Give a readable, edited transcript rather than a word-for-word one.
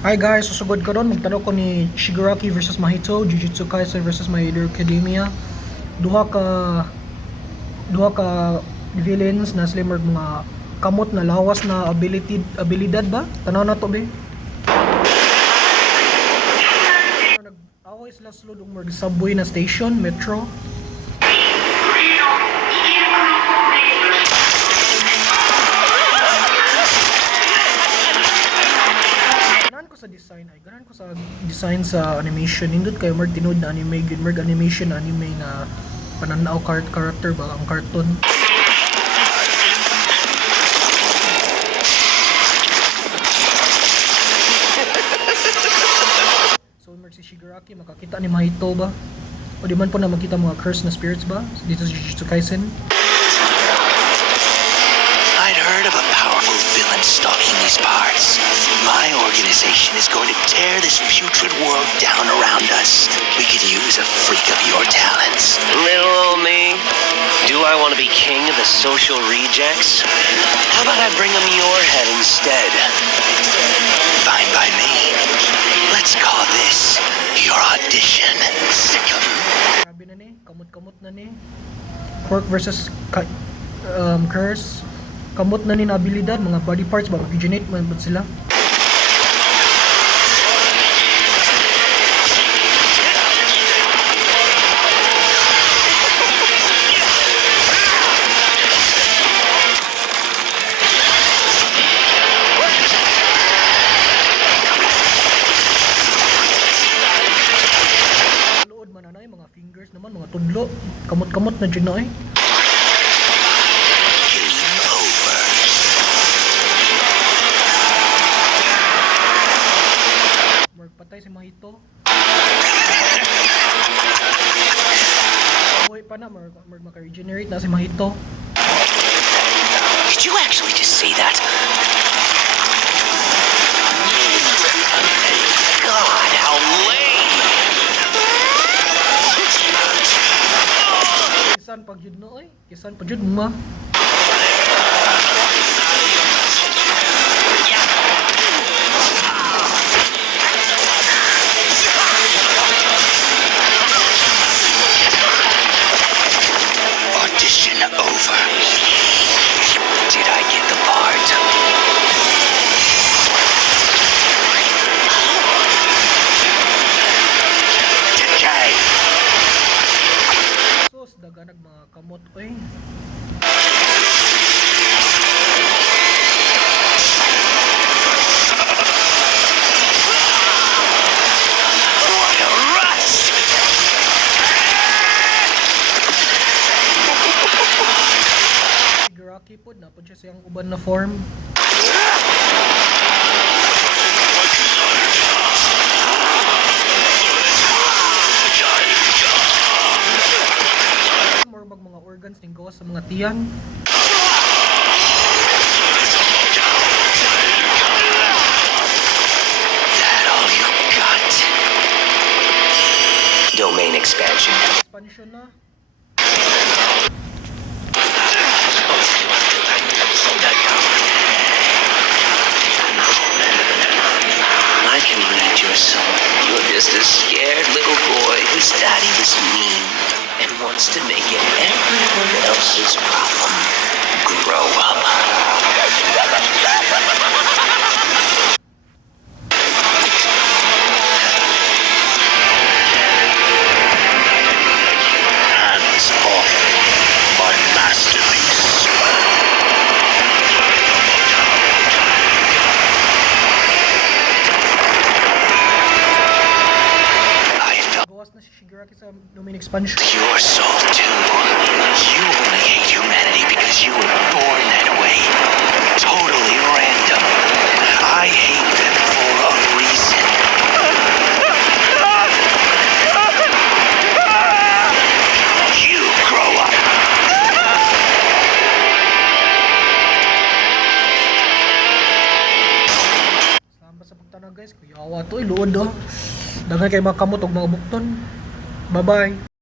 Hi guys, susugod ko ron magtanong ko ni Shigaraki versus Mahito, Jujutsu Kaisen versus My Hero Academia. Duha ka villains na sila mga kamot na lawas na abilidad ba? Tanaw na to be. Nag-away sila sulod og subway na station, metro. Ganan ko sa design sa animation. Nindot kayo mer tinod na anime, good mer animation na anime na pananaw character ba ang cartoon. So mer si Shigaraki makakita ni Mahito ba? O di man po na makita mga cursed na spirits ba dito sa Jujutsu Kaisen? I'd heard of a powerful villain stalking these parts. My organization is going to tear this putrid world down around us. We could use a freak of your talents. Little old me. Do I want to be king of the social rejects? How about I bring them your head instead? Fine by me. Let's call this your audition. Sickum. Grabe na ni, kamot-kamot na ni. Quirk versus Curse. Kamot na ni na abilidad, mga body parts ba mag-regenerate man ba sila? Luod man na mga fingers naman, mga tudlo. Kamot-kamot na dyan na eh. Patay si Mahito. Buhay pa na, maka-regenerate na si Mahito. Did you actually just say that? God, how lame! Kisan pag jud no oy, kisan pag jud ma. Audition over. Did I get the part? Decay! Sus, daganag mga kamot oy. What a rush! Shigaraki pod na pod siya siyang uban na form. More mga organs ning gawas sa mga tiyan. That all you got? Domain expansion. Expansion na. I can read your soul. You're just a scared little boy whose daddy was mean and wants to make it everyone else's problem. Grow up. Hands off my masterpiece. I felt Gawas na si Shigaraki sa domain expansion. your soul too. You only hate humanity because you were born that way. Totally random. I hate them for a reason. You grow up. Salamat sa pagtanaw guys. Kuyawa to, luod do. Daghan kay mga kamot og mga bukton. Bye-bye.